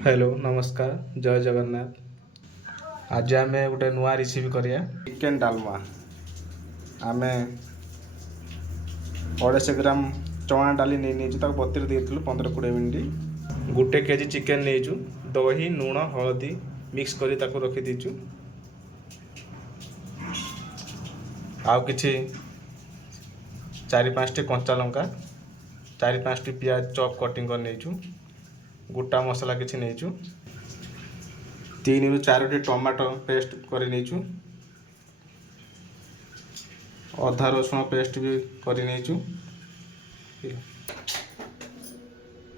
Hello नमस्कार जय जगन्नाथ। आज आम गोटे नुआ रेसिपी करिया चिकेन डालमा। आम 250 ग्राम चना डाली नहीं बतुरी देलु 15-20 मिनिट। गोटे केजी चिकेन नहीं दही लुण हलदी मिक्स कर रखीदीचु। आउ किछि 4-5 टी कंचा लंका 4-5 टी प्याज चॉप कटिंग कर नहीं। गोटा मसला किछि नहीं। 3-4 टी टमाटो पेस्ट कर नहीं। अधा रसुण पेस्ट भी कर नहीं।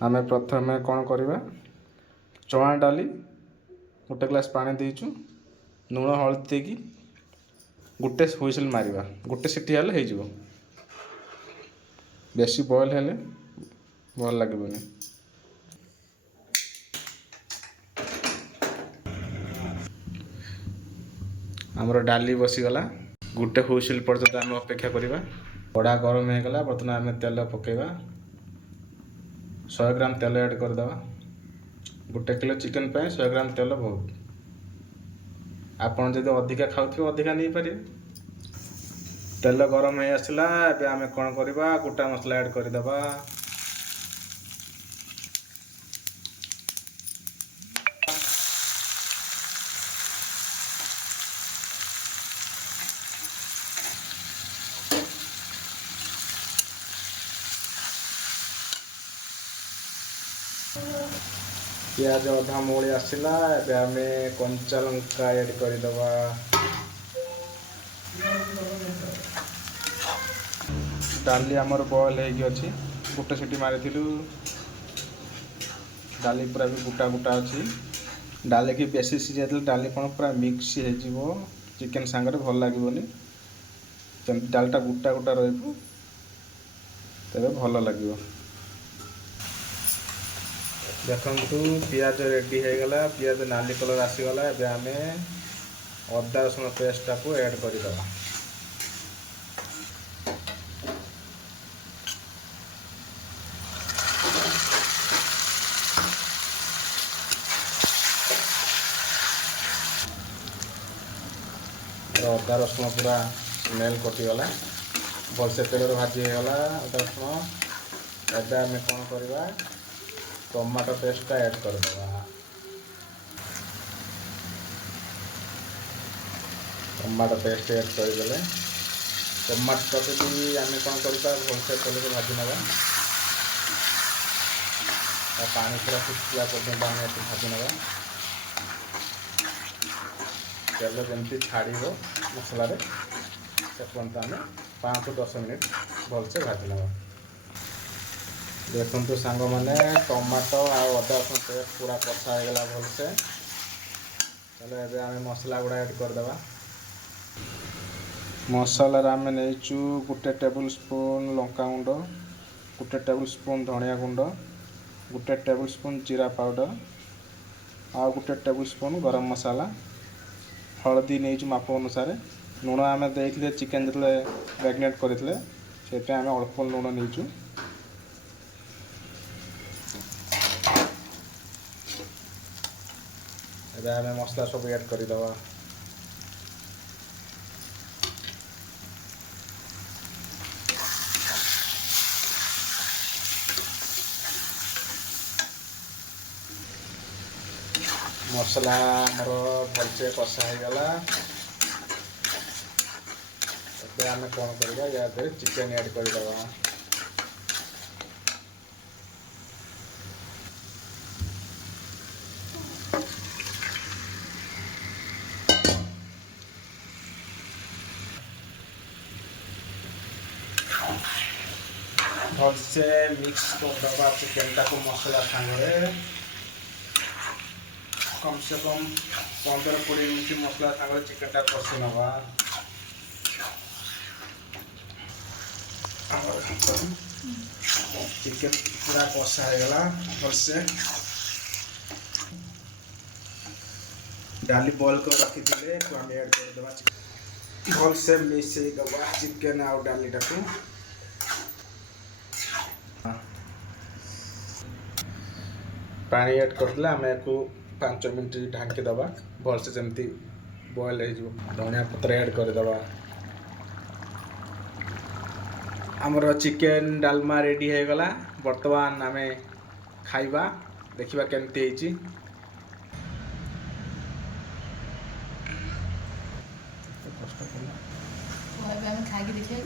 आम प्रथम कौन करवा चना डाली गोटे ग्लास पानी देचु लुण हलदी देकी गोटे हुइसिल मारिबा। गोटे सीटी हेले हो बेसी बॉयल हेले भल लगबनी। आमर डाली बसीगला गोटे हुइसिल पर्यंत आम अपेक्षा करवा। कड़ा गरम हो गला। बर्तमान आम तेल पकेबा। 100 ग्राम तेल ऐड करदे। गोटे किलो चिकेन पे 100 ग्राम तेल बहुत। आपन जदि अधिका खाउथिबे अधिका नहीं पारे। तेल गरम हो आसला एबे आम कौन करवा गोटा मसला ऐड करदेबा। प्याज अधा मोड़ी आसला एबे आम कंचा लंका ऐड करदेबा। डाली आमर बॉयल होगी गोटे सीटी मारी डाली पूरा भी गुटा गुटा अच्छी। डाली की बेसी सीझे डाली कौन पूरा मिक्स हो चिकेन सांगरे भल लगे। डालटा गुटा गुटा रही तेरे भल लगे। देखु पियाज रेडी हो गला। पियाज नाली कलर आसीगला। एबे आम अदा रसुण पेस्टा को ऐड करदे। अदा रसुण पूरा स्मेल कटिगला भलसे तेल भाजी होगा अदा रसुण। एबे आम कौन करवा टमाटो पेस्टा ऐड करदेबा। टमाटो पेस्ट ऐड करदेले टमाटो को भी आम कौन करवा भलसे तेल भाजी नवा। पानी पूरा फुटला पर्यटन आम भाजी नवा। तेल जमी छाड़ मसलार से पर्यंत आम 5-10 मिनिट भलसे भाजी नवा। देखु सांग मैंने टमाटो और अदा रसुण पेस्ट पूरा कषा हो गला भलसे। चलो एबे आम मसला गुड़ा ऐड करदेबा। मसलार आम नहींचु गोटे टेबुल स्पून लंका गुंड, गोटे टेबुल स्पून धनिया गुंड, गोटे टेबुल स्पून जीरा पाउडर आ गोटे टेबुल स्पून गरम मसाला, हलदी नहीं माप अनुसार। लुण आम देते चिकेन जो मैरिनेट करते से आम अल्प लुण नहीं। एबे आम मसला सब ऐड करदेबा। मसला आमर भलसे कषा हो गला। एबे आम कौन करवा या चिकेन ऐड करदेबा। भलसे मिक्स करदबा चिकेन टाको मसला सांगे। कम से कम 15-20 मिनट मसला सांगे चिकेन टा कषि नवा। चिकेन पूरा कषा हो गला भलसे। डाली बॉयल कर रखी थे तो आम ऐड करदेबा। भलसे मिसई दबा चिकेन आउ डाली टाको। ପାଣି ଆଡ଼୍ କରିଦେଲେ ଆମେ ୟାକୁ 5 ମିନିଟ୍ ଢାଙ୍କି ଦେବା ଭଲସେ ଯେମିତି ବଏଲ୍ ହେଇଯିବ। ଧନିଆ ପତ୍ର ଆଡ଼୍ କରିଦେବା। ଆମର ଚିକେନ୍ ଡାଲମା ରେଡ଼ି ହେଇଗଲା। ବର୍ତ୍ତମାନ ଆମେ ଖାଇବା, ଦେଖିବା କେମିତି ହେଇଛି। କଷ୍ଟ କଲା ଏବେ ଆମେ ଖାଇକି ଦେଖିବା।